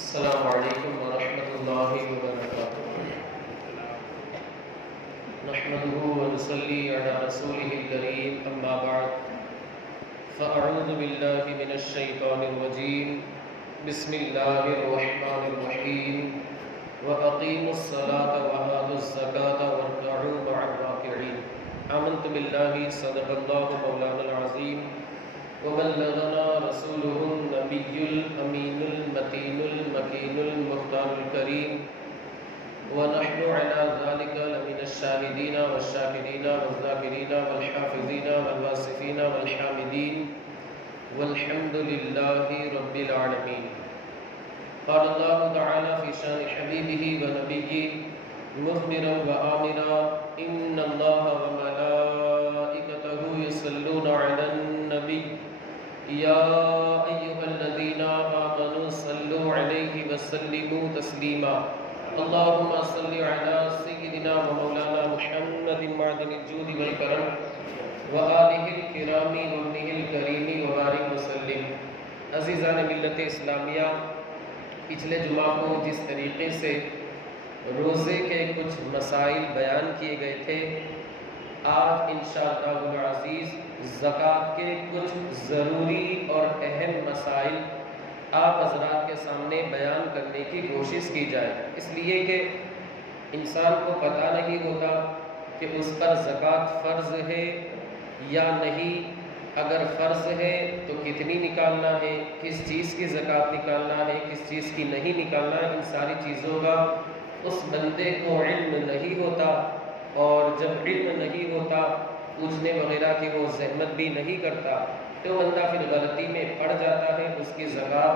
السلام علیکم ورحمۃ اللہ وبرکاتہ۔ نحمده ونصلي على رسوله الكريم اما بعد فاعوذ باللہ من الشیطان الرجیم بسم اللہ الرحمن الرحیم واقیموا الصلاة وآتوا الزکاة وارکعوا مع الراکعین۔ آمنت باللہ صدق اللہ مولانا العظیم وبلغنا رسوله النبي الأمين المتين المكين المختار الكريم ونحن على ذلك لمن الشاهدين والشاكرين والذاكرين والحافظين والواصفين والحامدين والحمد لله رب العالمين۔ قال الله تعالى في شان حبيبه ونبيه مخبرا وآمرا إن الله وملائكته يصلون على النبي یا ایھا الذین آمنوا صلوا علیہ وسلموا تسلیما۔ اللہم صل علی سیدنا و مولانا محمد معدن الجود والکرم وآلہ الکرام وابنہ الکریم وبارک وسلم۔ عزیزان ملت اسلامیہ، پچھلے جمعہ کو جس طریقے سے روزے کے کچھ مسائل بیان کیے گئے تھے، آج انشاءاللہ العزیز زکوٰۃ کے کچھ ضروری اور اہم مسائل آپ حضرات کے سامنے بیان کرنے کی کوشش کی جائے، اس لیے کہ انسان کو پتہ نہیں ہوتا کہ اس پر زکوٰۃ فرض ہے یا نہیں، اگر فرض ہے تو کتنی نکالنا ہے، کس چیز کی زکوٰۃ نکالنا ہے، کس چیز کی نہیں نکالنا ہے، ان ساری چیزوں کا اس بندے کو علم نہیں ہوتا، اور جب علم نہیں ہوتا، پوچھنے وغیرہ کی وہ زحمت بھی نہیں کرتا، تو بندہ پھر غلطی میں پڑ جاتا ہے، اس کی زکوٰۃ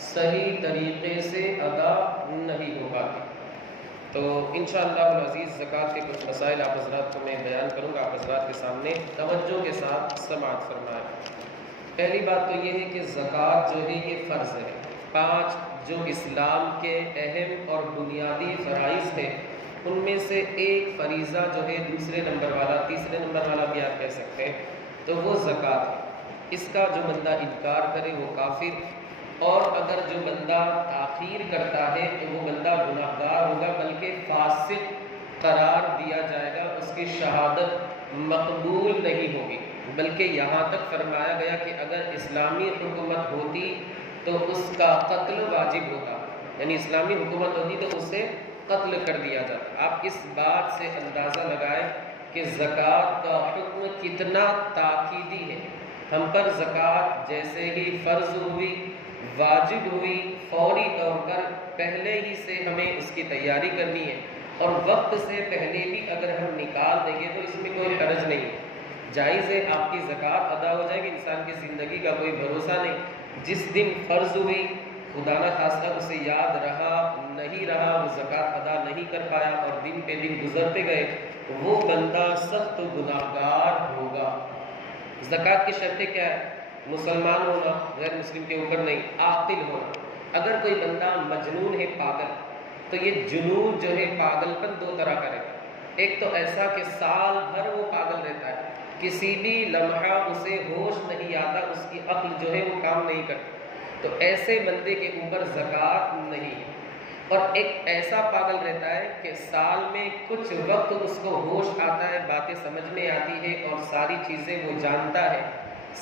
صحیح طریقے سے ادا نہیں ہو پاتی۔ تو انشاءاللہ العزیز زکوٰۃ کے کچھ مسائل آپ حضرات کو میں بیان کروں گا، آپ حضرات کے سامنے توجہ کے ساتھ سماعت فرمائیں۔ پہلی بات تو یہ ہے کہ زکوٰۃ جو ہے یہ فرض ہے۔ 5 جو اسلام کے اہم اور بنیادی فرائض ہیں، ان میں سے ایک فریضہ جو ہے دوسرے نمبر والا، تیسرے نمبر والا بھی آپ کہہ سکتے ہیں، تو وہ زکوٰۃ ہے۔ اس کا جو بندہ انکار کرے وہ کافر، اور اگر جو بندہ تاخیر کرتا ہے تو وہ بندہ گناہ گار ہوگا، بلکہ فاسق قرار دیا جائے گا، اس کی شہادت مقبول نہیں ہوگی۔ بلکہ یہاں تک فرمایا گیا کہ اگر اسلامی حکومت ہوتی تو اس کا قتل واجب ہوتا، یعنی اسلامی حکومت ہوتی تو اسے قتل کر دیا جاتا۔ آپ اس بات سے اندازہ لگائیں کہ زکوٰۃ کا حکم کتنا تاکیدی ہے۔ ہم پر زکوٰۃ جیسے ہی فرض ہوئی، واجب ہوئی، فوری طور پر پہلے ہی سے ہمیں اس کی تیاری کرنی ہے، اور وقت سے پہلے بھی اگر ہم نکال دیں گے تو اس میں کوئی حرج نہیں ہے، جائز ہے، آپ کی زکوٰۃ ادا ہو جائے گی۔ انسان کی زندگی کا کوئی بھروسہ نہیں، جس دن فرض ہوئی خدا نہ خواستہ اسے یاد رہا نہیں رہا، وہ زکوٰۃ ادا نہیں کر پایا اور دن پہ دن گزرتے گئے، وہ بندہ سخت گناہ گار ہوگا۔ زکوٰۃ کی شرطیں کیا ہے؟ مسلمان ہونا، غیر مسلم کے اوپر نہیں، عاقل ہونا۔ اگر کوئی بندہ مجنون ہے، پاگل، تو یہ جنون جو ہے پاگل پن 2 طرح کا رہتا ہے۔ ایک تو ایسا کہ سال بھر وہ پاگل رہتا ہے، کسی بھی لمحہ اسے ہوش نہیں آتا، اس کی عقل جو ہے وہ کام نہیں کرتی، تو ایسے بندے کے اوپر زکوٰۃ نہیں ہے۔ اور ایک ایسا پاگل رہتا ہے کہ سال میں کچھ وقت اس کو ہوش آتا ہے، باتیں سمجھ میں آتی ہے اور ساری چیزیں وہ جانتا ہے،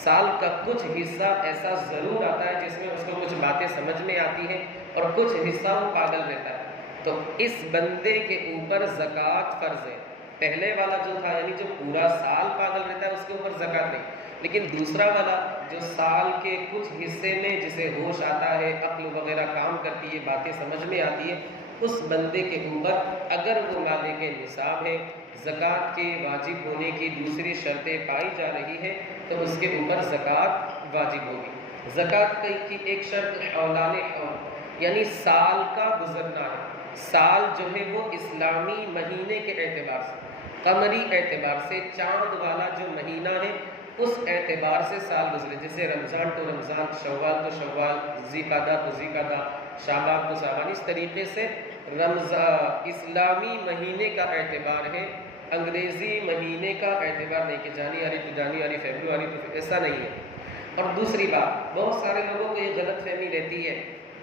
سال کا کچھ حصہ ایسا ضرور آتا ہے جس میں اس کو کچھ باتیں سمجھ میں آتی ہیں اور کچھ حصہ وہ پاگل رہتا ہے، تو اس بندے کے اوپر زکوٰۃ فرض ہے۔ پہلے والا جو تھا، یعنی جو پورا سال پاگل رہتا ہے، اس کے اوپر زکوٰۃ نہیں، لیکن دوسرا والا جو سال کے کچھ حصے میں جسے ہوش آتا ہے، عقل وغیرہ کام کرتی ہے، باتیں سمجھ میں آتی ہے، اس بندے کے اوپر اگر وہ مالک نصاب ہے، زکوٰۃ کے واجب ہونے کی دوسری شرطیں پائی جا رہی ہے، تو اس کے اوپر زکوٰۃ واجب ہوگی۔ زکوٰۃ کی ایک شرط حولان حول، یعنی سال کا گزرنا ہے۔ سال جو ہے وہ اسلامی مہینے کے اعتبار سے، قمری اعتبار سے، چاند والا جو مہینہ ہے اس اعتبار سے سال گزرے، جیسے رمضان تو رمضان، شوال تو شوال، ذوالقعدہ تو ذوالقعدہ، شعبان تو شعبان، اس طریقے سے اسلامی مہینے کا اعتبار ہے، انگریزی مہینے کا اعتبار نہیں کہ جنوری تو جنوری، فیبروری تو ایسا نہیں ہے۔ اور دوسری بات، بہت سارے لوگوں کو یہ غلط فہمی رہتی ہے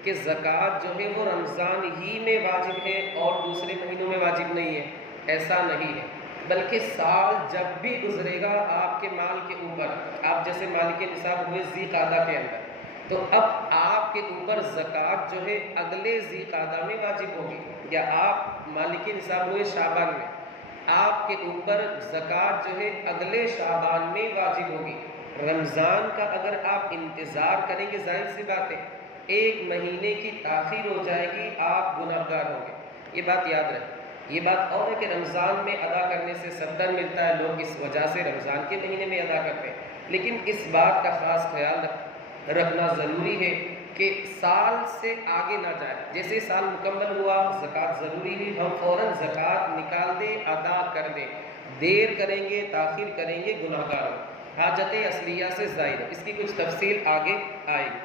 کہ زکوٰۃ جو ہے وہ رمضان ہی میں واجب ہے اور دوسرے مہینوں میں واجب نہیں ہے، ایسا نہیں ہے، بلکہ سال جب بھی گزرے گا آپ کے مال کے اوپر، آپ جیسے مالک نصاب ہوئے ذی قعدہ کے اندر، تو اب آپ کے اوپر زکوٰۃ جو ہے اگلے ذی قعدہ میں واجب ہوگی، یا آپ مالک نصاب ہوئے شعبان میں، آپ کے اوپر زکوٰۃ جو ہے اگلے شعبان میں واجب ہوگی۔ رمضان کا اگر آپ انتظار کریں گے، ظاہر سی بات ہے ایک مہینے کی تاخیر ہو جائے گی، آپ گناہ گار ہوں گے، یہ بات یاد رکھیں۔ یہ بات اور ہے کہ رمضان میں ادا کرنے سے 70 ملتا ہے، لوگ اس وجہ سے رمضان کے مہینے میں ادا کرتے ہیں، لیکن اس بات کا خاص خیال رکھنا ضروری ہے کہ سال سے آگے نہ جائے۔ جیسے سال مکمل ہوا، زکوٰۃ ضروری ہے، ہم فوراً زکوٰۃ نکال دیں، ادا کر دیں، دیر کریں گے، تاخیر کریں گے، گناہ گار ہوں۔ حاجت اصلیہ سے زائد، اس کی کچھ تفصیل آگے آئے گی۔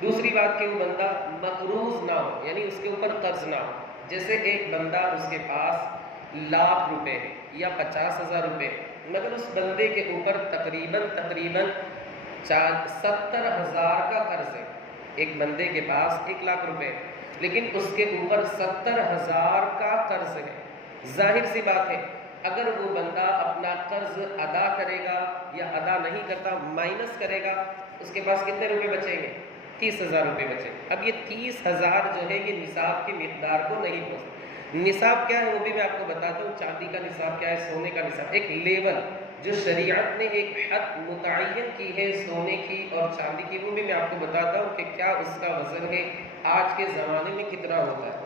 دوسری بات کہ وہ بندہ مقروض نہ ہو، یعنی اس کے اوپر قرض نہ ہو۔ جیسے ایک بندہ اس کے پاس لاکھ روپے ہے یا 50,000 روپے، مگر اس بندے کے اوپر تقریباً 70,000 کا قرض ہے۔ ایک بندے کے پاس 1,00,000 روپے، لیکن اس کے اوپر 70,000 کا قرض ہے۔ ظاہر سی بات ہے اگر وہ بندہ اپنا قرض ادا کرے گا یا ادا نہیں کرتا، مائنس کرے گا، اس کے پاس کتنے روپے بچیں گے؟ 30,000 روپے بچے۔ اب یہ 30,000 جو ہے یہ نصاب کی مقدار کو نہیں پہنچتا۔ نصاب کیا ہے وہ بھی میں آپ کو بتاتا ہوں، چاندی کا نصاب کیا ہے، سونے کا نصاب، ایک لیول جو شریعت نے ایک حد متعین کی ہے سونے کی اور چاندی کی، وہ بھی میں آپ کو بتاتا ہوں کہ کیا اس کا وزن ہے، آج کے زمانے میں کتنا ہوتا ہے۔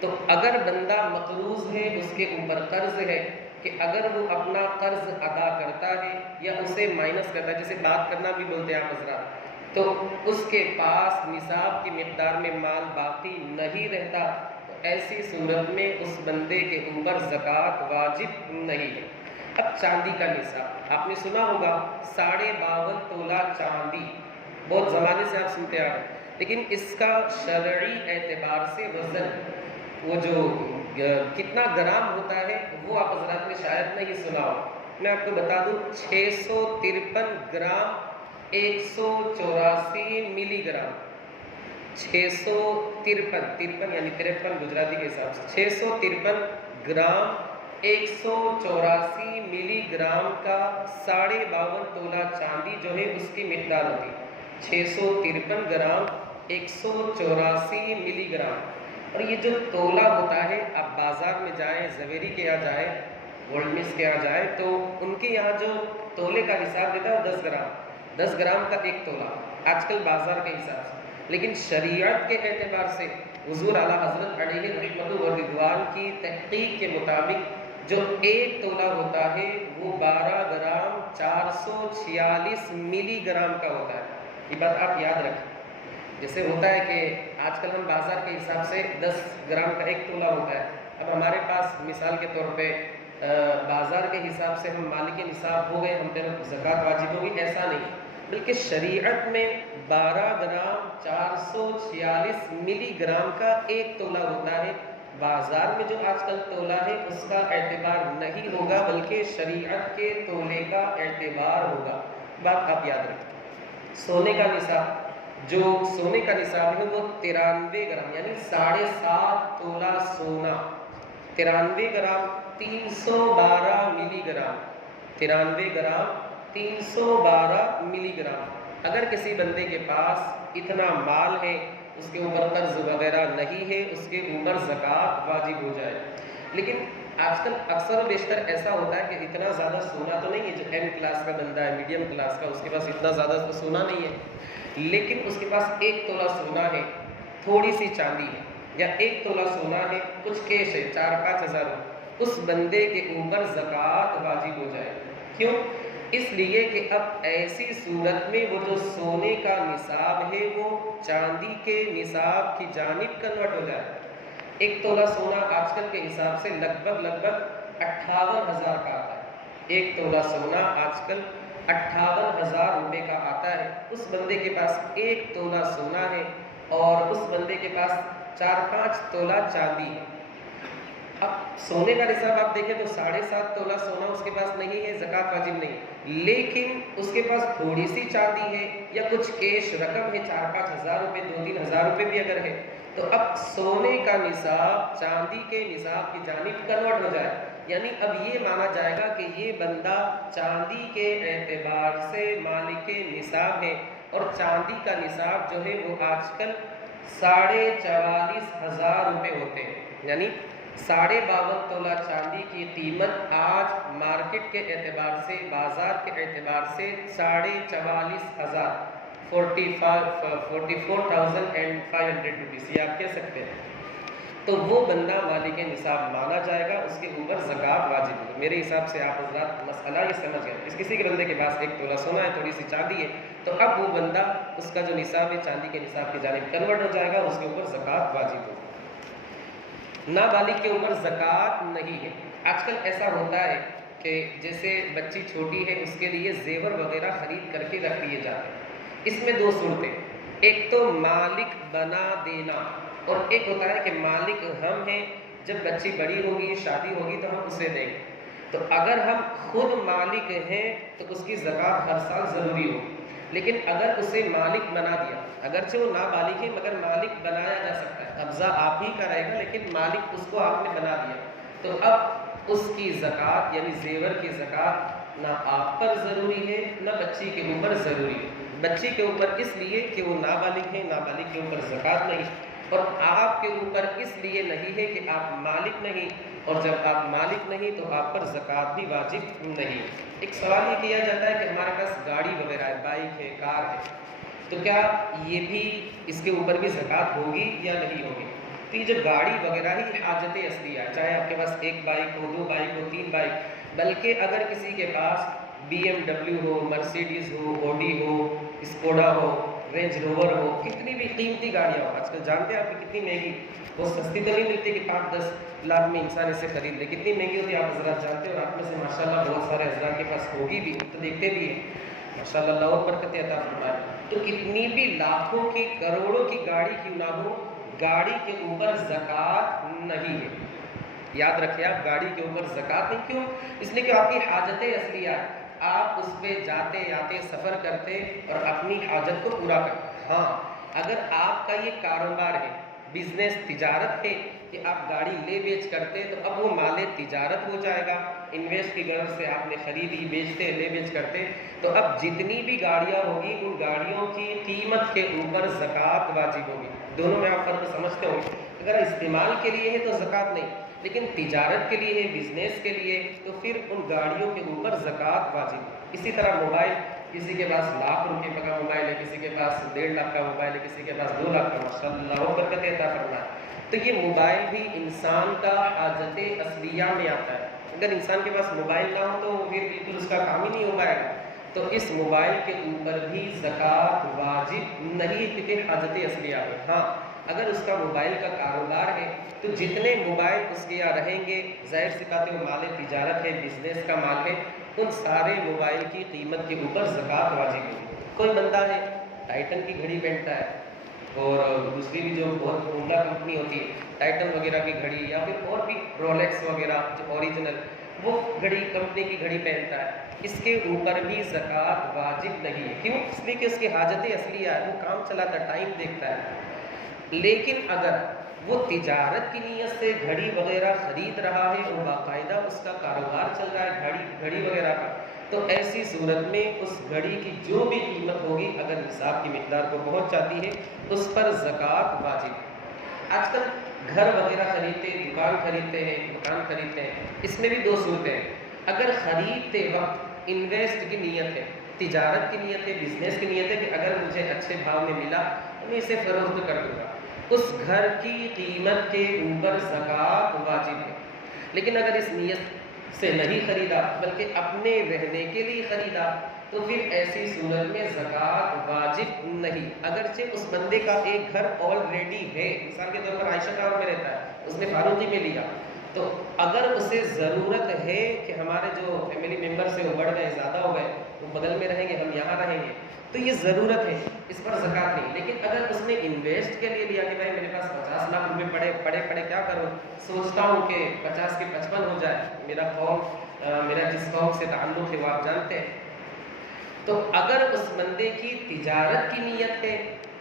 تو اگر بندہ مقروض ہے، اس کے اوپر قرض ہے، کہ اگر وہ اپنا قرض ادا کرتا ہے یا اسے مائنس کرتا ہے، جیسے بات کرنا بھی بولتے ہیں آپ حضرات، تو اس کے پاس نصاب کی مقدار میں مال باقی نہیں رہتا، تو ایسی صورت میں اس بندے کے اوپر زکوٰۃ واجب نہیں ہے۔ اب چاندی کا نصاب آپ نے سنا ہوگا، 52.5 تولہ چاندی، بہت زمانے سے آپ سنتے آ رہے ہیں، لیکن اس کا شرعی اعتبار سے وزن، وہ جو کتنا گرام ہوتا ہے وہ آپ حضرات نے شاید نہیں سنا ہو۔ میں آپ کو بتا دوں 653 گرام 184 ملی گرام، 653 یعنی 53 گجراتی کے حساب سے 653 گرام 184 ملی گرام کا 52.5 تولہ چاندی جو ہے اس کی مقدار ہوتی ہے، 653 گرام 184 ملی گرام۔ اور یہ جو تولہ ہوتا ہے، آپ بازار میں جائیں، زویری کے یہاں جائیں، گولڈ مس کے یہاں جائیں، تو ان کے یہاں جو تولے کا حساب دیتا ہے وہ 10 گرام کا ایک تولہ آج کل بازار کے حساب سے، لیکن شریعت کے اعتبار سے حضور اعلیٰ حضرت علیہ رحمت و رضوان کی تحقیق کے مطابق جو ایک تولہ ہوتا ہے وہ 12 گرام 446 ملی گرام کا ہوتا ہے۔ یہ بات آپ یاد رکھیں، جیسے ہوتا ہے کہ آج کل ہم بازار کے حساب سے 10 گرام کا ایک تولہ ہوتا ہے، اب ہمارے پاس مثال کے طور پہ بازار کے حساب سے ہم مالک نصاب ہو گئے، ہم پر زکوٰۃ واجب ہوگی، ایسا نہیں، بلکہ شریعت میں 12 گرام 446 ملی گرام کا ایک تولہ ہوتا ہے۔ بازار میں جو آج کل تولہ ہے اس کا اعتبار نہیں ہوگا، بلکہ شریعت کے تولے کا اعتبار ہوگا، بات آپ یاد رکھیں۔ سونے کا نصاب، جو سونے کا نصاب ہے وہ 93 گرام یعنی 7.5 تولہ سونا، 93 گرام 312 ملی گرام، 93 گرام 312 ملی گرام۔ اگر کسی بندے کے پاس اتنا مال ہے، اس کے اوپر قرض وغیرہ نہیں ہے، اس کے اوپر زکوٰۃ واجب ہو جائے۔ لیکن آج کل اکثر و بیشتر ایسا ہوتا ہے کہ اتنا زیادہ سونا تو نہیں ہے، جو ایم کلاس کا بندہ ہے، میڈیم کلاس کا، اس کے پاس اتنا زیادہ تو سونا نہیں ہے، لیکن اس کے پاس 1 تولہ سونا ہے، تھوڑی سی چاندی ہے، یا 1 تولہ سونا ہے، کچھ کیش ہے 4-5 ہزار، اس بندے کے اوپر زکوٰۃ واجب ہو جائے۔ کیوں؟ اس لیے کہ اب ایسی صورت میں وہ جو سونے کا نصاب ہے وہ چاندی کے نصاب کی جانب کنورٹ ہو جائے۔ 1 تولہ سونا آج کل کے حساب سے لگ بھگ 58,000 کا آتا ہے۔ 1 تولہ سونا آج کل 58,000 روپے کا آتا ہے۔ اس بندے کے پاس 1 تولہ سونا ہے اور اس بندے کے پاس 4-5 تولہ چاندی ہے۔ اب سونے کا نصاب آپ دیکھیں تو 7.5 تولہ سونا اس کے پاس نہیں ہے، زکوٰۃ واجب نہیں، لیکن اس کے پاس تھوڑی سی چاندی ہے یا کچھ کیش رقم ہے، 4-5 ہزار روپے، 2-3 ہزار روپے بھی اگر ہے، تو اب سونے کا نصاب چاندی کے نصاب کی جانب کنورٹ ہو جائے، یعنی اب یہ مانا جائے گا کہ یہ بندہ چاندی کے اعتبار سے مالک نصاب ہے، اور چاندی کا نصاب جو ہے وہ آج کل 44,500 روپے ہوتے ہیں، یعنی 52.5 تولہ چاندی کی قیمت آج مارکیٹ کے اعتبار سے، بازار کے اعتبار سے 44,500 44,500 روپیز، یہ آپ کہہ سکتے ہیں، تو وہ بندہ مالک نصاب مانا جائے گا، اس کے اوپر زکوٰۃ واجب ہوگی۔ میرے حساب سے آپ حضرات مسئلہ یہ سمجھ گئے، اس کسی کے بندے کے پاس 1 تولہ سونا ہے، تھوڑی سی چاندی ہے، تو اب وہ بندہ اس کا جو نصاب ہے چاندی کے نصاب کی جانب کنورٹ ہو جائے گا، اس کے اوپر زکوٰۃ واجب ہوگی۔ نابالغ کے اوپر زکوٰۃ نہیں ہے۔ آج کل ایسا ہوتا ہے کہ جیسے بچی چھوٹی ہے، اس کے لیے زیور وغیرہ خرید کر کے رکھ دیے جاتے ہیں، اس میں 2 صورتیں، ایک تو مالک بنا دینا، اور ایک ہوتا ہے کہ مالک ہم ہیں، جب بچی بڑی ہوگی، شادی ہوگی تو ہم اسے دیں گے۔ تو اگر ہم خود مالک ہیں تو اس کی زکوٰۃ ہر سال ضروری ہوگی، لیکن اگر اسے مالک بنا دیا، اگرچہ وہ نابالغ ہے مگر مالک بنایا جا سکتا ہے، قبضہ آپ ہی کا رہے گا لیکن مالک اس کو آپ نے بنا دیا، تو اب اس کی زکوٰۃ یعنی زیور کی زکوٰۃ نہ آپ پر ضروری ہے نہ بچی کے اوپر ضروری ہے۔ بچی کے اوپر اس لیے کہ وہ نابالغ ہے، نابالغ کے اوپر زکوٰۃ نہیں، اور آپ کے اوپر اس لیے نہیں ہے کہ آپ مالک نہیں، اور جب آپ مالک نہیں تو آپ پر زکوٰۃ بھی واجب نہیں۔ ایک سوال یہ کیا جاتا ہے کہ ہمارے پاس گاڑی وغیرہ ہے، بائک ہے، کار ہے، تو کیا یہ بھی اس کے اوپر بھی زکوٰۃ ہوگی یا نہیں ہوگی؟ تو یہ جو گاڑی وغیرہ ہے یہ حاجت اصلیہ ہے، چاہے آپ کے پاس 1 بائک ہو، 2 بائک ہو، 3 بائک، بلکہ اگر کسی کے پاس BMW ہو، مرسیڈیز ہو، اوڈی ہو، اسکوڈا ہو، رینج روور ہو، کتنی بھی قیمتی گاڑیاں ہو، آج کل جانتے ہیں آپ کی کتنی مہنگی، بہت سستی تو نہیں ملتی کہ 5-10 لاکھ میں انسان اسے خرید لے، کتنی مہنگی ہوتی ہے آپ حضرات جانتے ہیں، اور آپ میں سے ماشاءاللہ بہت سارے حضرات کے پاس ہوگی بھی، تو دیکھتے بھی ہیں، ماشاءاللہ اللہ اور برکت عطا فرمائے۔ تو کتنی بھی لاکھوں کی، کروڑوں کی گاڑی کیوں نہ ہو، گاڑی کے اوپر زکوٰۃ نہیں ہے، یاد رکھیں آپ، گاڑی کے اوپر زکوٰۃ نہیں، کیوں؟ اس لیے کہ آپ کی حاجت اصلیہ ہے، آپ اس پہ جاتے آتے سفر کرتے اور اپنی حاجت کو پورا کرتے۔ ہاں اگر آپ کا یہ کاروبار ہے، بزنس، تجارت ہے کہ آپ گاڑی لے بیچ کرتے، تو اب وہ مال تجارت ہو جائے گا، انویسٹ کی غرض سے آپ نے خریدی، بیچتے، لے بیچ کرتے، تو اب جتنی بھی گاڑیاں ہوگی ان گاڑیوں کی قیمت کے اوپر زکوٰۃ واجب ہوگی۔ دونوں میں آپ فرق سمجھتے ہو، اگر استعمال کے لیے ہے تو زکوٰۃ نہیں، لیکن تجارت کے لیے ہے، بزنس کے لیے، تو پھر ان گاڑیوں کے اوپر زکوٰۃ واجب ہے۔ اسی طرح موبائل، کسی کے پاس لاکھ روپے کا موبائل ہے، کسی کے پاس 1.5 لاکھ کا موبائل ہے، کسی کے پاس 2 لاکھ کا، ماشاءاللہ اور برکت عطا فرمائے، تو یہ موبائل بھی انسان کا حاجت اصلیہ میں آتا ہے۔ اگر انسان کے پاس موبائل نہ ہو تو پھر بالکل اس کا کام ہی نہیں ہو پائے گا، تو اس موبائل کے اوپر بھی زکوٰۃ واجب نہیں، کیونکہ حاجت اصلیہ ہے۔ ہاں اگر اس کا موبائل کا کاروبار ہے تو جتنے موبائل اس کے یہاں رہیں گے، ظاہر سی بات ہے وہ مال تجارت ہے، بزنس کا مال ہے، ان سارے موبائل کی قیمت کے اوپر زکوٰۃ واجب ہوگی۔ کوئی بندہ ہے ٹائٹن کی گھڑی پہنتا ہے، اور دوسری بھی جو بہت عمدہ کمپنی ہوتی ہے، ٹائٹن وغیرہ کی گھڑی، یا پھر اور بھی رولیکس وغیرہ جو اوریجنل، وہ گھڑی کمپنی کی گھڑی پہنتا ہے، اس کے اوپر بھی زکوٰۃ واجب نہیں ہے۔ کیوں؟ اس لیے کہ اس کی حاجت اصلیہ ہے، وہ کام چلاتا ہے، ٹائم دیکھتا ہے۔ لیکن اگر وہ تجارت کی نیت سے گھڑی وغیرہ خرید رہا ہے اور باقاعدہ اس کا کاروبار چل رہا ہے گھڑی وغیرہ کا، تو ایسی صورت میں اس گھڑی کی جو بھی قیمت ہوگی اگر نصاب کی مقدار کو پہنچ جاتی ہے اس پر زکوٰۃ واجب ہے۔ آج کل گھر وغیرہ خریدتے ہیں، دکان خریدتے ہیں، مکان خریدتے ہیں، اس میں بھی 2 صورتیں ہیں۔ اگر خریدتے وقت انویسٹ کی نیت ہے، تجارت کی نیت ہے، بزنس کی نیت ہے کہ اگر مجھے اچھے بھاؤ میں ملا تو میں اسے فروخت کر دوں گا، اس گھر کی قیمت کے اوپر زکوٰۃ واجب ہے۔ لیکن اگر اس نیت سے نہیں خریدا بلکہ اپنے رہنے کے لیے خریدا تو پھر ایسی صورت میں زکوٰۃ واجب نہیں، اگرچہ اس بندے کا ایک گھر آلریڈی ہے، مثال کے طور پر عائشہ ٹاور میں رہتا ہے، اس نے فاروقی میں لیا، تو اگر اسے ضرورت ہے کہ ہمارے جو فیملی ممبرس ہیں وہ بڑھ گئے، زیادہ ہو گئے، وہ بغل میں رہیں گے، ہم یہاں رہیں گے، تو یہ ضرورت ہے، اس پر زکوٰۃ نہیں۔ لیکن اگر اس نے انویسٹ کے لیے لیا کہ بھائی میرے پاس 50 لاکھ روپے پڑے کیا کروں، سوچتا ہوں کہ 50 کے 55 ہو جائے، میرا جس قوم سے تعلق ہے وہ آپ جانتے ہیں، تو اگر اس بندے کی تجارت کی نیت ہے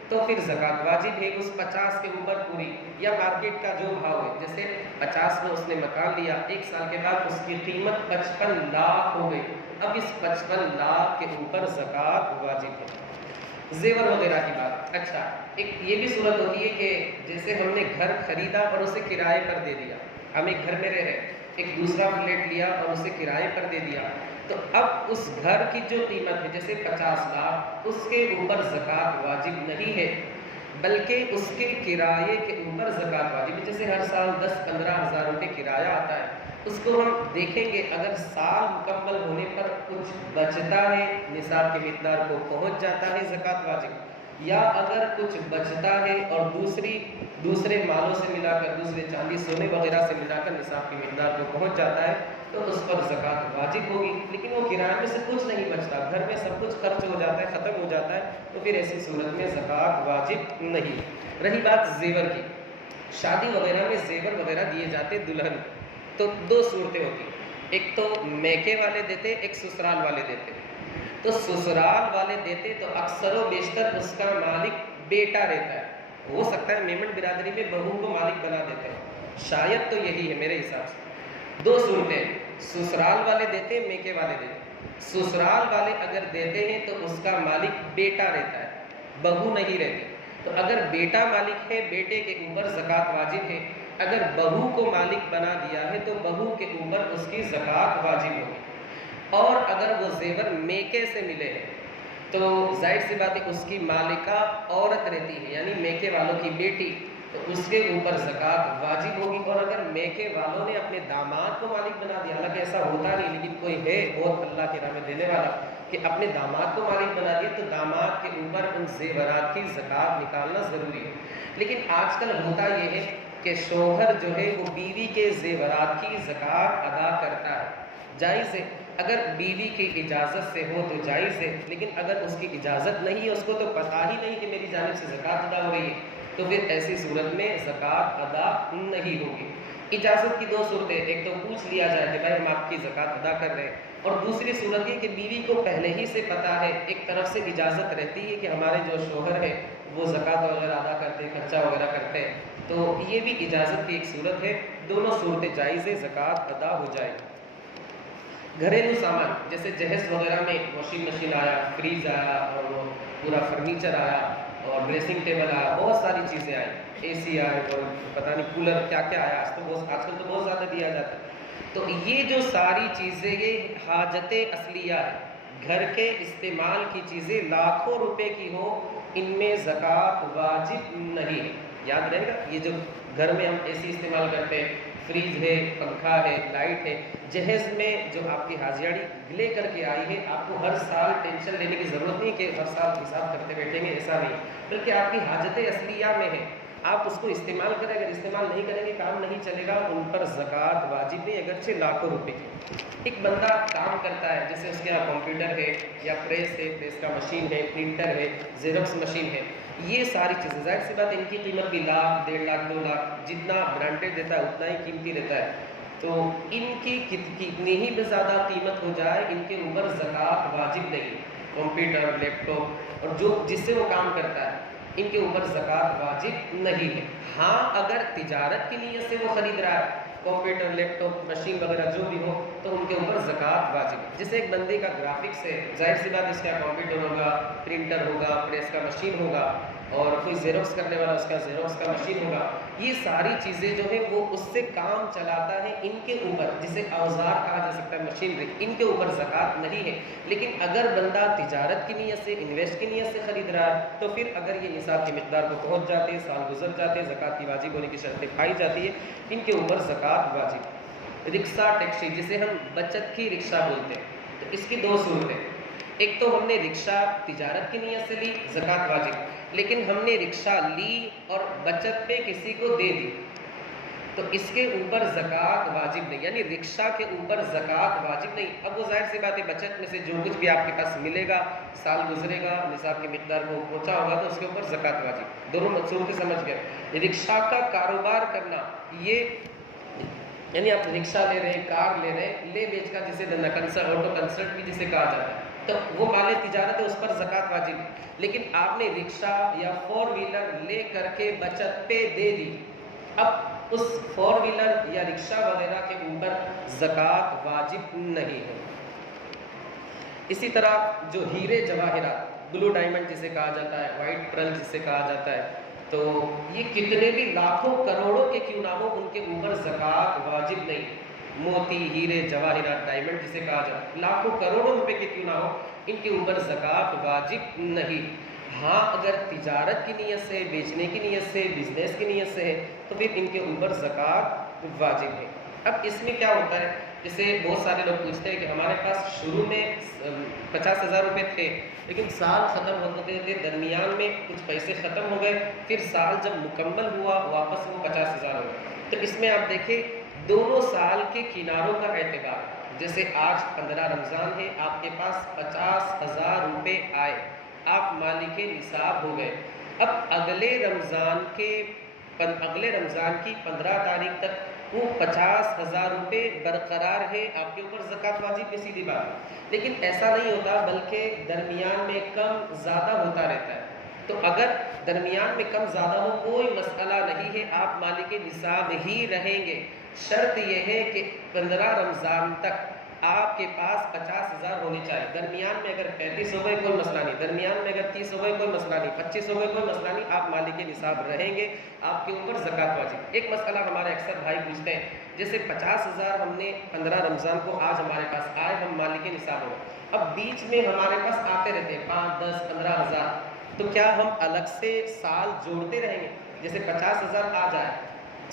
تو پھر زکوٰۃ واجب ہے اس 50 کے اوپر پوری، یا مارکیٹ کا جو بھاؤ ہے، جیسے 50 میں اس نے مکان لیا، 1 سال کے بعد اس کی قیمت 55 لاکھ ہو گئی، اب اس 55 لاکھ کے اوپر زکوٰۃ واجب ہے۔ زیور وغیرہ کی بات، اچھا ایک یہ بھی صورت ہوتی ہے کہ جیسے ہم نے گھر خریدا اور اسے کرائے پر دے دیا، ہم ایک گھر میں رہ رہے، ایک دوسرا فلیٹ لیا اور اسے کرائے پر دے دیا، تو اب اس گھر کی جو قیمت ہے جیسے 50 لاکھ، اس کے اوپر زکوٰۃ واجب نہیں ہے، بلکہ اس کے کرائے کے اوپر زکوٰۃ واجب ہے۔ جیسے ہر سال 10-15 ہزار روپے کرایہ آتا ہے، اس کو ہم دیکھیں گے، اگر سال مکمل ہونے پر کچھ بچتا ہے، نصاب کی مقدار کو پہنچ جاتا ہے، زکوٰۃ واجب، یا اگر کچھ بچتا ہے اور دوسرے مالوں سے ملا کر، دوسرے چاندی سونے وغیرہ سے ملا کر نصاب کی مقدار کو پہنچ جاتا ہے تو اس پر زکوٰۃ واجب ہوگی۔ لیکن وہ کرائے میں سے کچھ نہیں بچتا، گھر میں سب کچھ خرچ ہو جاتا ہے، ختم ہو جاتا ہے، تو پھر ایسی صورت میں زکوٰۃ واجب نہیں۔ رہی بات زیور کی، شادی وغیرہ میں زیور وغیرہ دیے جاتے دلہن، تو 2 صورتیں ہوتی، ایک تو میکے والے دیتے، ایک سسرال والے دیتے۔ تو سسرال والے دیتے تو اکثر و بیشتر اس کا مالک بیٹا رہتا ہے، ہو سکتا ہے میمن برادری میں بہو کو مالک بنا دیتے ہیں، شاید تو یہی ہے میرے حساب سے۔ 2 صورتیں، سسرال والے دیتے، میکے والے دیتے۔ سسرال والے اگر دیتے ہیں تو اس کا مالک بیٹا رہتا ہے، بہو نہیں رہتی، تو اگر بیٹا مالک ہے، بیٹے کے اوپر زکوٰۃ واجب ہے، اگر بہو کو مالک بنا دیا ہے تو بہو کے اوپر اس کی زکوٰۃ واجب ہوگی۔ اور اگر وہ زیور میکے سے ملے ہیں تو ظاہر سی بات ہے اس کی مالکہ عورت رہتی ہے، یعنی میکے والوں کی بیٹی، تو اس کے اوپر زکوٰۃ واجب ہوگی۔ اور اگر میکے والوں نے اپنے داماد کو مالک بنا دیا، حالانکہ ایسا ہوتا نہیں لیکن کوئی ہے بہت اللہ کی راہ میں دینے والا کہ اپنے داماد کو مالک بنا دیا، تو داماد کے اوپر ان زیورات کی زکوٰۃ نکالنا ضروری ہے۔ لیکن آج کل ہوتا یہ ہے کہ شوہر جو ہے وہ بیوی کے زیورات کی زکوٰۃ ادا کرتا ہے، جائز ہے، اگر بیوی کی اجازت سے ہو تو جائز ہے، لیکن اگر اس کی اجازت نہیں ہے، اس کو تو پتہ ہی نہیں کہ میری جانب سے زکوٰۃ ادا ہو رہی ہے، تو پھر ایسی صورت میں زکوٰۃ ادا نہیں ہوگی۔ اجازت کی 2 صورتیں، ایک تو پوچھ لیا جائے کہ بھائی ہم آپ کی زکوٰۃ ادا کر رہے ہیں، اور دوسری صورت یہ کہ بیوی کو پہلے ہی سے پتہ ہے، ایک طرف سے اجازت رہتی ہے کہ ہمارے جو شوہر ہے وہ زکوٰۃ وغیرہ ادا کرتے ہیں، خرچہ وغیرہ کرتے ہیں، تو یہ بھی اجازت کی ایک صورت ہے، دونوں صورتیں جائز ہے، زکوٰۃ ادا ہو جائے گی۔ گھریلو سامان جیسے جہیز وغیرہ میں واشنگ مشین آیا، فریج آیا، اور وہ پورا فرنیچر آیا، اور ڈریسنگ ٹیبل آیا، بہت ساری چیزیں آئی، اے سی آئے، اور پتہ نہیں کولر کیا کیا آیا، آج کل تو بہت زیادہ دیا جاتا ہے، تو یہ جو ساری چیزیں یہ حاجت اصلیہ ہے، گھر کے استعمال کی چیزیں لاکھوں روپے کی ہو، ان میں زکوٰۃ واجب نہیں ہے۔ یاد رہے گا، یہ جو گھر میں ہم اے سی استعمال کرتے ہیں، فریج ہے، پنکھا ہے، لائٹ ہے، جہیز میں جو آپ کی حاجیاڑی لے کر کے آئی ہے، آپ کو ہر سال ٹینشن لینے کی ضرورت نہیں کہ ہر سال حساب کرتے بیٹھیں گے، ایسا نہیں، بلکہ آپ کی حاجت اصلیہ میں ہے، آپ اس کو استعمال کریں، اگر استعمال نہیں کریں گے کام نہیں چلے گا، ان پر زکوٰۃ واجب نہیں، اگرچہ لاکھوں روپے کی۔ ایک بندہ کام کرتا ہے، جیسے اس کے یہاں کمپیوٹر ہے یا پریس ہے، پریس کا مشین ہے، پرنٹر ہے، زیروکس مشین ہے، یہ ساری چیزیں ظاہر سی بات ہے ان کی قیمت بھی لاکھ، 1.5 لاکھ، 2 لاکھ، جتنا برانڈیڈ دیتا ہے اتنا ہی قیمتی رہتا ہے، تو ان کی کتنی ہی بھی زیادہ قیمت ہو جائے، ان کے اوپر زکوٰۃ واجب نہیں۔ کمپیوٹر، لیپ ٹاپ اور جس سے وہ کام کرتا ہے، ان کے اوپر زکوٰۃ واجب نہیں ہے۔ ہاں اگر تجارت کی نیت سے وہ خرید رہا ہے، کمپیوٹر، لیپ ٹاپ، مشین وغیرہ جو بھی ہو، تو ان کے اوپر زکوٰۃ واجب ہے۔ جیسے ایک بندے کا گرافکس ہے، ظاہر سی بات اس کا کمپیوٹر ہوگا، پرنٹر ہوگا، پریس کا مشین ہوگا، اور کوئی زیروکس کرنے والا اس کا زیروکس کا مشین ہوگا، یہ ساری چیزیں جو ہے وہ اس سے کام چلاتا ہے، ان کے اوپر جسے اوزار کہا جا سکتا ہے، مشینری، ان کے اوپر زکوٰۃ نہیں ہے۔ لیکن اگر بندہ تجارت کی نیت سے، انویسٹ کی نیت سے خرید رہا ہے، تو پھر اگر یہ نصاب کی مقدار کو پہنچ جاتے ہیں، سال گزر جاتے ہیں، زکوٰۃ کی واجب ہونے کی شرطیں پائی جاتی ہے، ان کے اوپر زکوٰۃ واجب۔ رکشہ ٹیکسی جسے ہم بچت کی رکشہ بولتے ہیں، تو اس کی 2 صورتیں، ایک تو ہم نے رکشہ تجارت کی نیت سے لی، زکوٰۃ واجب، لیکن ہم نے رکشہ لی اور بچت پہ کسی کو دے دی، تو اس کے اوپر زکوٰۃ واجب نہیں، یعنی رکشہ کے اوپر زکوٰۃ واجب نہیں۔ اب وہ ظاہر سی بات ہے بچت میں سے جو کچھ بھی آپ کے پاس ملے گا، سال گزرے گا، نصاب کی مقدار کو پہنچا ہوگا تو اس کے اوپر زکوٰۃ واجب۔ دونوں مقصود سمجھ گئے۔ رکشہ کا کاروبار کرنا، یہ یعنی آپ رکشہ لے رہے ہیں، کار لے رہے ہیں، لے بیچ کا جسے آٹو کنسلٹ بھی جسے کہا جاتا ہے، تو وہ مال تجارت ہے، اس پر زکوٰۃ واجب ہے۔ لیکن آپ نے رکشہ یا 4 ویلر لے کر کے بچت پہ دے دی، اب اس 4 ویلر یا رکشہ وغیرہ کے اوپر زکوٰۃ واجب نہیں ہے۔ اسی طرح جو ہیرے جواہرات، بلو ڈائمنڈ جسے کہا جاتا ہے، وائٹ پرل جسے کہا جاتا ہے، تو یہ کتنے بھی لاکھوں کروڑوں کے کیوں نہ ہو، ان کے اوپر زکوٰۃ واجب نہیں۔ موتی، ہیرے جواہرات، ڈائمنڈ جسے کہا جاتا ہے، لاکھوں کروڑوں روپے کے کیوں نہ ہو، ان کے اوپر زکوٰۃ واجب نہیں۔ ہاں اگر تجارت کی نیت سے، بیچنے کی نیت سے، بزنس کی نیت سے ہے تو پھر ان کے اوپر زکوٰۃ واجب ہے۔ اب اس میں کیا ہوتا ہے، جیسے بہت سارے لوگ پوچھتے ہیں کہ ہمارے پاس شروع میں 50,000 روپے تھے، لیکن سال ختم ہوتے تھے، درمیان میں کچھ پیسے ختم ہو گئے، پھر سال جب مکمل ہوا واپس وہ 50,000 ہو گئے۔ تو اس میں آپ دیکھیں دونوں سال کے کناروں کا اعتبار، جیسے آج 15 رمضان ہے، آپ کے پاس 50,000 روپے آئے، آپ مالک نصاب ہو گئے۔ اب اگلے رمضان کی 15 تاریخ تک وہ 50,000 روپے برقرار ہے، آپ کے اوپر زکوٰۃ واجب ہے، سیدھی بات۔ لیکن ایسا نہیں ہوتا، بلکہ درمیان میں کم زیادہ ہوتا رہتا ہے۔ تو اگر درمیان میں کم زیادہ ہو کوئی مسئلہ نہیں ہے، آپ مالک نصاب ہی رہیں گے۔ شرط یہ ہے کہ 15 رمضان تک آپ کے پاس 50,000 ہونے چاہیے۔ درمیان میں اگر 35 ہو گئے کوئی مسئلہ نہیں، درمیان میں اگر 30 ہو گئے کوئی مسئلہ نہیں، 25 ہو گئے کوئی مسئلہ نہیں، آپ مالک نصاب رہیں گے، آپ کے اوپر زکوٰۃ واجب۔ ایک مسئلہ ہمارے اکثر بھائی پوچھتے ہیں، جیسے 50,000 ہم نے 15 رمضان کو آج ہمارے پاس آئے، ہم مالک نصاب ہو، اب بیچ میں ہمارے پاس آتے رہتے ہیں 5، 10، 15,000، تو کیا ہم الگ سے سال جوڑتے رہیں گے؟ جیسے 50,000 آ جائے،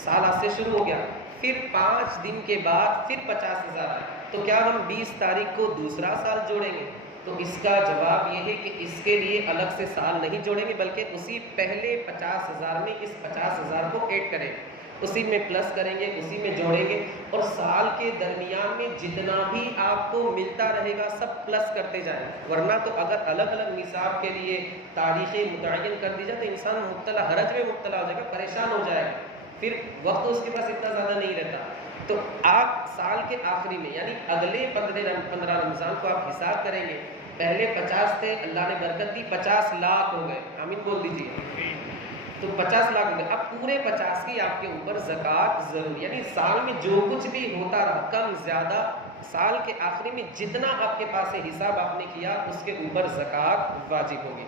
سال آج سے شروع ہو گیا، پھر 5 دن کے بعد پھر 50,000 آئے، تو کیا ہم 20 تاریخ کو دوسرا سال جوڑیں گے؟ تو اس کا جواب یہ ہے کہ اس کے لیے الگ سے سال نہیں جوڑیں گے، بلکہ اسی پہلے 50,000 میں اس 50,000 کو ایڈ کریں گے، اسی میں پلس کریں گے، اسی میں جوڑیں گے، اور سال کے درمیان میں جتنا بھی آپ کو ملتا رہے گا سب پلس کرتے جائیں۔ ورنہ تو اگر الگ الگ نصاب کے لیے تاریخیں متعین کر دی جائے تو انسان مبتلا حرج میں مبتلا ہو جائے گا، پریشان ہو جائے گا، پھر وقت اس کے پاس اتنا زیادہ نہیں رہتا۔ تو آپ سال کے آخری میں یعنی اگلے 15 رمضان کو آپ حساب کریں گے، پہلے 50 تھے، اللہ نے برکت دی، 50 لاکھ ہو گئے، آمین بول دیجیے، تو 50 لاکھ ہو گئے، اب پورے 50 کی آپ کے اوپر زکوٰۃ ضروری، یعنی سال میں جو کچھ بھی ہوتا رہا کم زیادہ، سال کے آخری میں جتنا آپ کے پاس ہے حساب آپ نے کیا اس کے اوپر زکوٰۃ واجب ہوگی۔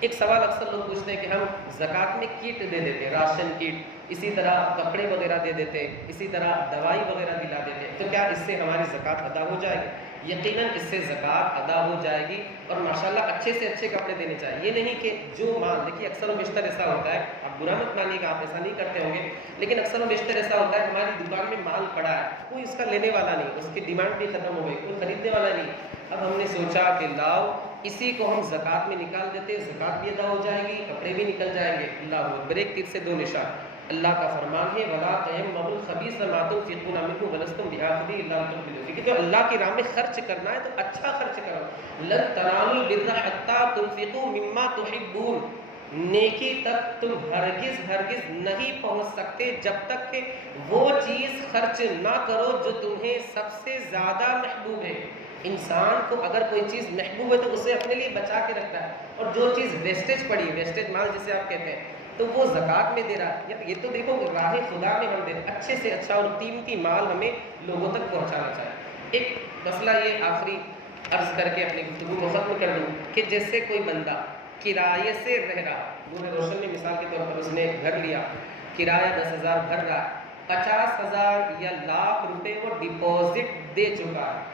ایک سوال اکثر لوگ پوچھتے ہیں کہ ہم زکوٰۃ میں کٹ دے دیتے ہیں، راشن کٹ، اسی طرح کپڑے وغیرہ دے دیتے، اسی طرح دوائی وغیرہ دلا دیتے، تو کیا اس سے ہماری زکوٰۃ ادا ہو جائے گی؟ یقیناً اس سے زکوٰۃ ادا ہو جائے گی، اور ماشاءاللہ اچھے سے اچھے کپڑے دینے چاہیے۔ یہ نہیں کہ جو مال، دیکھیے اکثر و بیشتر ایسا ہوتا ہے، آپ برا مت مانیے گا، آپ ایسا نہیں کرتے ہوں گے، لیکن اکثر و بیشتر ایسا ہوتا ہے ہماری دکان میں مال پڑا ہے، کوئی اس کا لینے والا نہیں، اس کی ڈیمانڈ بھی ختم ہو گئی، کوئی خریدنے والا نہیں، اب ہم نے سوچا کہ لاؤ اسی کو ہم زکوٰۃ میں نکال دیتے، زکوٰۃ بھی ادا ہو جائے گی، کپڑے بھی نکل جائیں گے۔ اللہ اکبر، ایک تیر سے دو نشان۔ اللہ کا فرمان ہے وَلَا تَيَمَّمُوا الْخَبِيثَ مَا تُنْفِقُونَ مِنْهُ وَلَسْتُمْ بِآخِذِيهِ إِلَّا أَن تُغْمِضُوا فِيهِ، کہ اللہ کی راہ میں خرچ کرنا ہے تو اچھا خرچ کرو۔ لَن تَنَالُوا الْبِرَّ حَتَّىٰ تُنْفِقُوا مِمَّا تُحِبُّونَ، نیکی تک تم ہرگز نہیں پہنچ سکتے جب تک کہ وہ چیز خرچ نہ کرو جو تمہیں سب سے زیادہ محبوب ہے۔ انسان کو اگر کوئی چیز محبوب ہے تو اسے اپنے لیے بچا کے رکھتا ہے، اور جو چیز ویسٹیج پڑی، ویسٹیج مال جسے آپ کہتے ہیں، تو وہ زکوٰۃ میں دے رہا ہے۔ یہ تو دیکھو راہ خدا میں ہم دے رہے ہیں، اچھے سے اچھا اور قیمتی مال ہمیں لوگوں تک پہنچانا چاہیے۔ ایک مسئلہ یہ آخری عرض کر کے اپنی گفتگو کو ختم کر دوں کہ جیسے کوئی بندہ کرائے سے رہ رہا، نور روشن میں مثال کے طور پر اس نے گھر لیا، کرایہ 10,000 بھر رہا، 50,000 یا لاکھ روپے وہ ڈپازٹ دے چکا ہے،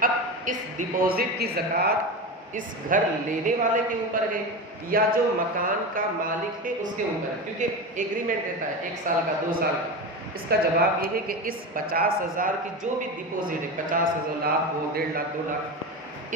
اب اس ڈپازٹ کی زکوٰۃ اس گھر لینے والے کے اوپر ہے یا جو مکان کا مالک ہے اس کے اوپر ہے؟ کیونکہ ایگریمنٹ رہتا ہے 1 سال کا، 2 سال کا۔ اس کا جواب یہ ہے کہ اس 50,000 کی جو بھی ڈپازٹ ہے، 50,000 لاکھ ہو، 1.5 لاکھ، 2 لاکھ،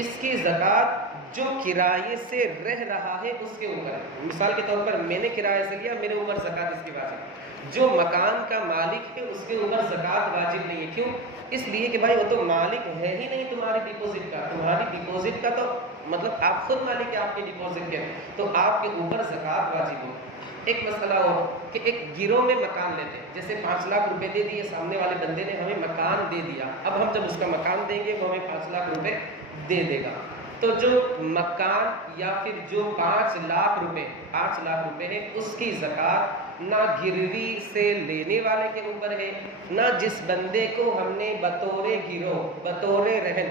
اس کی زکوٰۃ جو کرائے سے رہ رہا ہے اس کے اوپر ہے۔ مثال کے طور پر میں نے کرایہ سے لیا، میرے اوپر زکوٰۃ اس کی واجب۔ جو مکان کا مالک ہے اس کے اوپر زکوٰۃ واجب نہیں ہے۔ کیوں؟ اس لیے کہ بھائی وہ تو مالک ہے ہی نہیں تمہاری ڈپوزٹ کا، تمہاری ڈپوزٹ کا تو مطلب آپ خود مالک ہے آپ کے ڈپوزٹ کے، تو آپ کے اوپر زکوٰۃ واجب ہو۔ ایک مسئلہ اور کہ ایک گروہ میں مکان لیتے ہیں، جیسے 5 لاکھ روپے دے دیے سامنے والے بندے نے، ہمیں مکان دے دیا، اب ہم جب اس کا مکان دیں گے وہ ہمیں 5 لاکھ روپے دے دے گا، تو جو مکان یا پھر جو 5 لاکھ روپے ہے اس کی زکوٰۃ نہ گروی سے لینے والے کے اوپر ہے، نہ جس بندے کو ہم نے بطور گروہ بطور رہن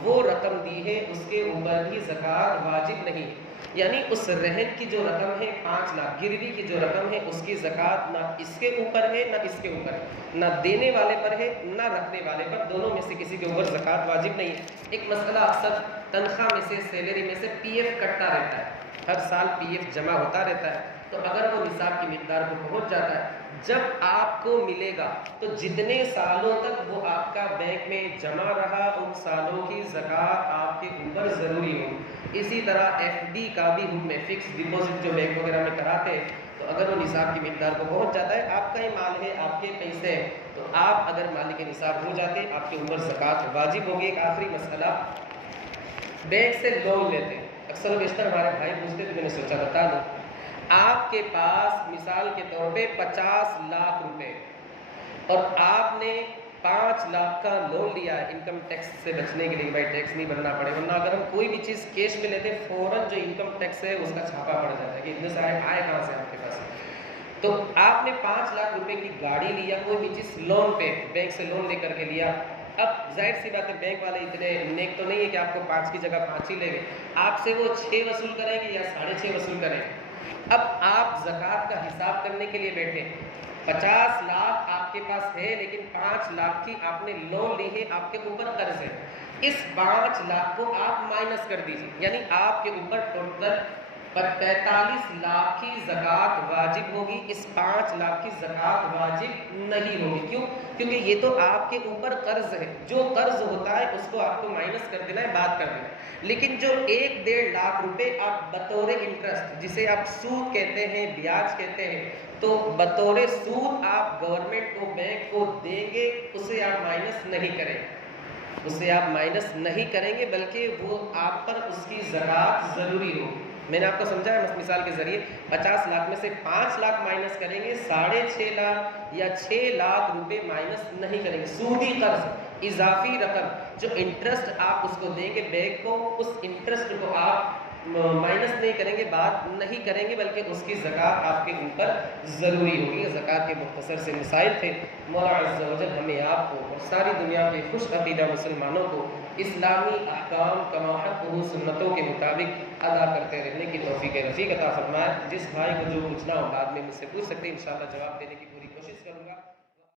وہ رقم دی ہے اس کے اوپر بھی زکوٰۃ واجب نہیں۔ یعنی اس رہن کی جو رقم ہے 5 لاکھ، گروی کی جو رقم ہے اس کی زکوٰۃ نہ اس کے اوپر ہے نہ اس کے اوپر ہے، نہ دینے والے پر ہے نہ رکھنے والے پر، دونوں میں سے کسی کے اوپر زکوٰۃ واجب نہیں ہے۔ ایک مسئلہ اکثر تنخواہ میں سے سیلری میں سے پی ایف کٹتا رہتا ہے، ہر سال پی ایف جمع ہوتا رہتا ہے، تو اگر وہ نصاب کی مقدار کو پہنچ جاتا ہے، جب آپ کو ملے گا تو جتنے سالوں تک وہ آپ کا بینک میں جمع رہا ان سالوں کی زکوٰۃ آپ کے اوپر ضروری ہو۔ اسی طرح ایف ڈی کا بھی حکم ہے، فکس ڈپوزٹ جو بینک وغیرہ میں کراتے ہیں، تو اگر وہ نصاب کی مقدار کو پہنچ جاتا ہے، آپ کا ہی مال ہے، آپ کے پیسے ہیں، تو آپ اگر مالک نصاب ہو جاتے ہیں آپ کے اوپر زکوٰۃ واجب ہوگی۔ ایک آخری مسئلہ، بینک سے لون لیتے ہیں، اکثر و بیشتر ہمارے بھائی پوچھتے تو میں نے سوچا بتا دوں۔ آپ کے پاس مثال کے طور پہ 50 لاکھ روپے اور آپ نے 5 لاکھ کا لون لیا ہے انکم ٹیکس سے بچنے کے لیے، بھائی ٹیکس نہیں بھرنا پڑے، ورنہ اگر ہم کوئی بھی چیز کیش میں لیتے فوراً جو انکم ٹیکس ہے اس کا چھاپا پڑ جاتا ہے کہ اتنے سارے آئے کہاں سے آپ کے پاس۔ تو آپ نے 5 لاکھ روپے کی گاڑی لیا، کوئی بھی چیز لون پہ بینک سے لون لے کر کے لیا، اب ظاہر سی بات ہے بینک والے اتنے نیک تو نہیں ہے کہ آپ کو 5 کی جگہ 5 ہی لیں گے، آپ سے وہ 6 وصول کریں گے یا 6.5 وصول کریں گے۔ اب آپ زکوٰۃ کا حساب کرنے کے لیے بیٹھے، 50 لاکھ آپ کے پاس ہے لیکن 5 لاکھ کی آپ نے لون لی ہے، آپ کے اوپر قرض ہے، اس 5 لاکھ کو آپ مائنس کر دیجیے، یعنی آپ کے اوپر ٹوٹل 43 لاکھ کی زکوٰۃ واجب ہوگی، اس 5 لاکھ کی زکوٰۃ واجب نہیں ہوگی۔ کیوں؟ کیونکہ یہ تو آپ کے اوپر قرض ہے، جو قرض ہوتا ہے اس کو آپ کو مائنس کر دینا ہے، بات کر دینا ہے، لیکن جو 1-1.5 لاکھ روپے آپ بطور انٹرسٹ، جسے آپ سود کہتے ہیں، بیاج کہتے ہیں، تو بطور سود آپ گورنمنٹ کو بینک کو دیں گے، اسے آپ مائنس نہیں کریں گے، اسے آپ مائنس نہیں کریں گے، بلکہ وہ آپ پر اس کی زکوٰۃ ضروری ہو۔ میں نے آپ کو سمجھایا مثال کے ذریعے، 50 لاکھ میں سے 5 لاکھ مائنس کریں گے، 6.5 لاکھ یا 6 لاکھ روپے مائنس نہیں کریں گے، سودی قرض اضافی رقم جو انٹرسٹ آپ اس کو دیں گے بینک کو، اس انٹرسٹ کو آپ مائنس نہیں کریں گے، بات نہیں کریں گے، بلکہ اس کی زکوٰۃ آپ کے اوپر ضروری ہوگی۔ زکوٰۃ کے مختصر سے مسائل تھے۔ مولا عز و جل ہمیں آپ کو اور ساری دنیا کے خوش عقیدہ مسلمانوں کو اسلامی احکام کما حقہ سنتوں کے مطابق ادا کرتے رہنے کی توفیق رفیق عطا فرمائے۔ جس بھائی کو جو پوچھنا ہو بعد میں مجھ سے پوچھ سکتے ہیں، انشاءاللہ جواب دینے کی